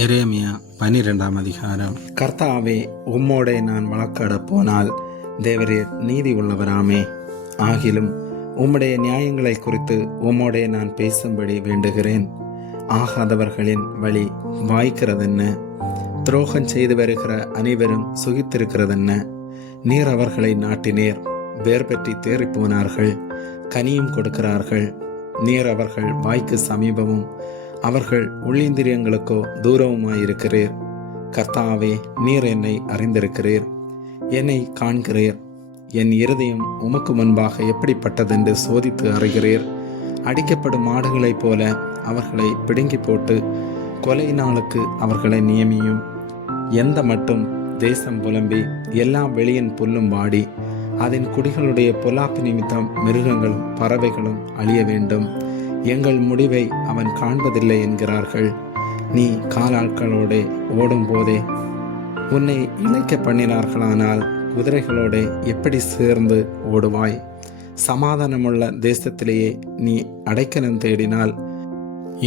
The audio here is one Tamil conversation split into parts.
எரேமியா 12ஆம் அதிகாரம். கர்த்தாவே, உம்மோடே நான் வழக்காடப் போனால் தேவரீர் நீதி உள்ளவராமே. ஆகிலும் உம்முடைய நியாயங்களை குறித்து உம்மோடே நான் பேசும்படி வேண்டுகிறேன். ஆகாதவர்களின் வழி வாய்க்கிறதென்ன? துரோகம் செய்து வருகிற அனைவரும் சுகித்திருக்கிறதென்ன? நீர் அவர்களை நாட்டினீர், வேர் பற்றி தேறிப்போனார்கள், கனியும் கொடுக்கிறார்கள். நீர் அவர்கள் வாய்க்கு சமீபமும் அவர்கள் உள்ளிந்திரியங்களுக்கோ தூரவுமாயிருக்கிறீர். கர்த்தாவே, நீர் என்னை அறிந்திருக்கிறீர், என்னை காண்கிறீர். என் இருதயம் உமக்கு முன்பாக எப்படிப்பட்டதென்று சோதித்து அறிகிறீர். அடிக்கப்படும் மாடுகளைப் போல அவர்களை பிடுங்கி போட்டு கொலை நாளுக்கு அவர்களை நியமியும். எந்த மட்டும் தேசம் புலம்பி எல்லா வெளியின் புல்லும் வாடி அதன் குடிகளுடைய பொல்லாப்பு நிமித்தம் மிருகங்களும் பறவைகளும் அழிய வேண்டும். எங்கள் முடிவை அவன் காண்பதில்லை என்கிறார்கள். நீ காலாட்களோட ஓடும் போதே உன்னை இழைக்க பண்ணினார்களானால் குதிரைகளோட எப்படி சேர்ந்து ஓடுவாய்? சமாதானமுள்ள தேசத்திலேயே நீ அடைக்கலம் தேடினால்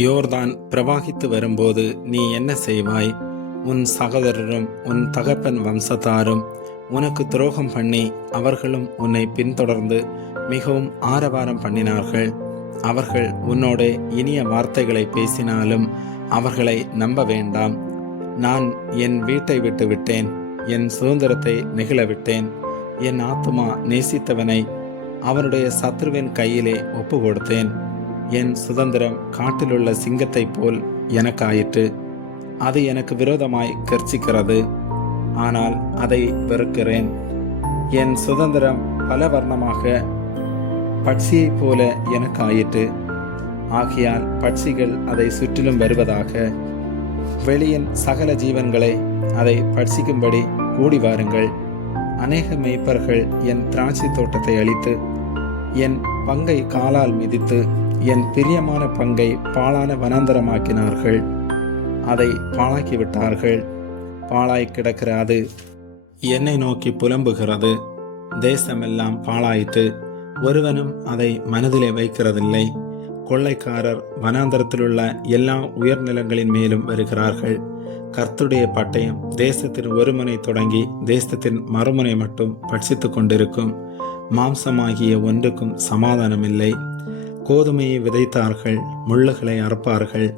யோர்தான் பிரவாகித்து வரும்போது நீ என்ன செய்வாய்? உன் சகோதரரும் உன் தகப்பன் வம்சத்தாரும் உனக்கு துரோகம் பண்ணி அவர்களும் உன்னை பின்தொடர்ந்து மிகவும் ஆரவாரம் பண்ணினார்கள். அவர்கள் உன்னோட இனிய வார்த்தைகளை பேசினாலும் அவர்களை நம்ப வேண்டாம். நான் என் வீட்டை விட்டு விட்டேன், என் சுதந்திரத்தை நெகிழ விட்டேன். என் ஆத்துமா நேசித்தவனை அவனுடைய சத்ருவின் கையிலே ஒப்பு கொடுத்தேன். என் சுதந்திரம் காட்டிலுள்ள சிங்கத்தைப் போல் எனக்காயிற்று. அது எனக்கு விரோதமாய் கர்ச்சிக்கிறது, ஆனால் அதை வெறுக்கிறேன். என் சுதந்திரம் பல வர்ணமாக பட்சியைப் போல எனக்கு ஆயிற்று. ஆகையால் பட்சிகள் அதை சுற்றிலும் வருவதாக. வெளியின் சகல ஜீவன்களை அதை பட்சிக்கும்படி கூடி வாருங்கள். அநேக மேய்ப்பர்கள் என் திராட்சை தோட்டத்தை அழித்து என் பங்கை காலால் மிதித்து என் பிரியமான பங்கை பாழான வனாந்தரமாக்கினார்கள். அதை பாழாக்கிவிட்டார்கள். பாழாய் கிடக்கிற அது என்னை நோக்கி புலம்புகிறது. தேசமெல்லாம் பாழாயிற்று, ஒருவனும் அதை மனதிலே வைக்கிறதில்லை. கொள்ளைக்காரர் வனாந்தரத்திலுள்ள எல்லா உயர்நிலங்களின் மேலும் வருகிறார்கள். கர்த்தருடைய பட்டயம் தேசத்தின் ஒரு முனை தொடங்கி தேசத்தின் மறுமுனை மட்டும் பட்சித்து கொண்டிருக்கும். மாம்சமாகிய ஒன்றுக்கும் சமாதானமில்லை. கோதுமையை விதைத்தார்கள், முள்ளுகளை அறுப்பார்கள்,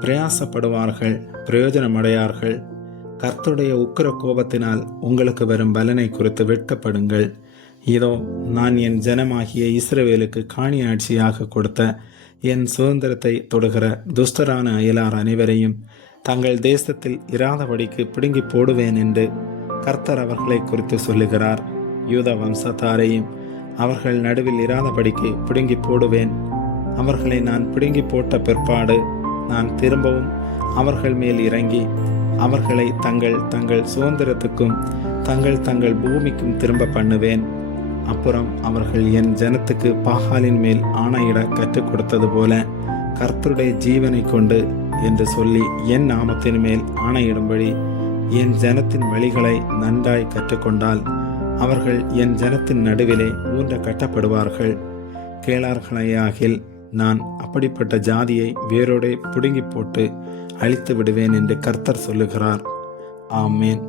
பிரயாசப்படுவார்கள், பிரயோஜனமடையார்கள். கர்த்தருடைய உக்கிர கோபத்தினால் உங்களுக்கு வரும் பலனை குறித்து வெட்கப்படுங்கள். இதோ, நான் என் ஜனமாகிய இஸ்ரவேலுக்கு காணியாட்சியாக கொடுத்த என் சுதந்திரத்தை தொடுகிற துஷ்டரான அயலார் அனைவரையும் தங்கள் தேசத்தில் இராதபடிக்கு பிடுங்கி போடுவேன் என்று கர்த்தர் அவர்களை குறித்து சொல்லுகிறார். யூத வம்சத்தாரையும் அவர்கள் நடுவில் இராதபடிக்கு பிடுங்கி போடுவேன். அவர்களை நான் பிடுங்கி போட்ட பிற்பாடு நான் திரும்பவும் அவர்கள் மேல் இறங்கி அவர்களை தங்கள் தங்கள் சுதந்திரத்துக்கும் தங்கள் பூமிக்கும் திரும்ப பண்ணுவேன். அப்புறம் அவர்கள் என் ஜனத்துக்கு பாகாலின் மேல் ஆணையிட கற்றுக் கொடுத்தது போல கர்த்தருடைய ஜீவனை கொண்டு என்று சொல்லி என் நாமத்தின் மேல் ஆணையிடும்படி என் ஜனத்தின் வழிகளை நன்றாய் கற்றுக்கொண்டால் அவர்கள் என் ஜனத்தின் நடுவிலே ஊன்ற கட்டப்படுவார்கள். கேளார்களையாகில் நான் அப்படிப்பட்ட ஜாதியை வேரோடே பிடுங்கி போட்டு அழித்து விடுவேன் என்று கர்த்தர் சொல்லுகிறார். ஆமேன்.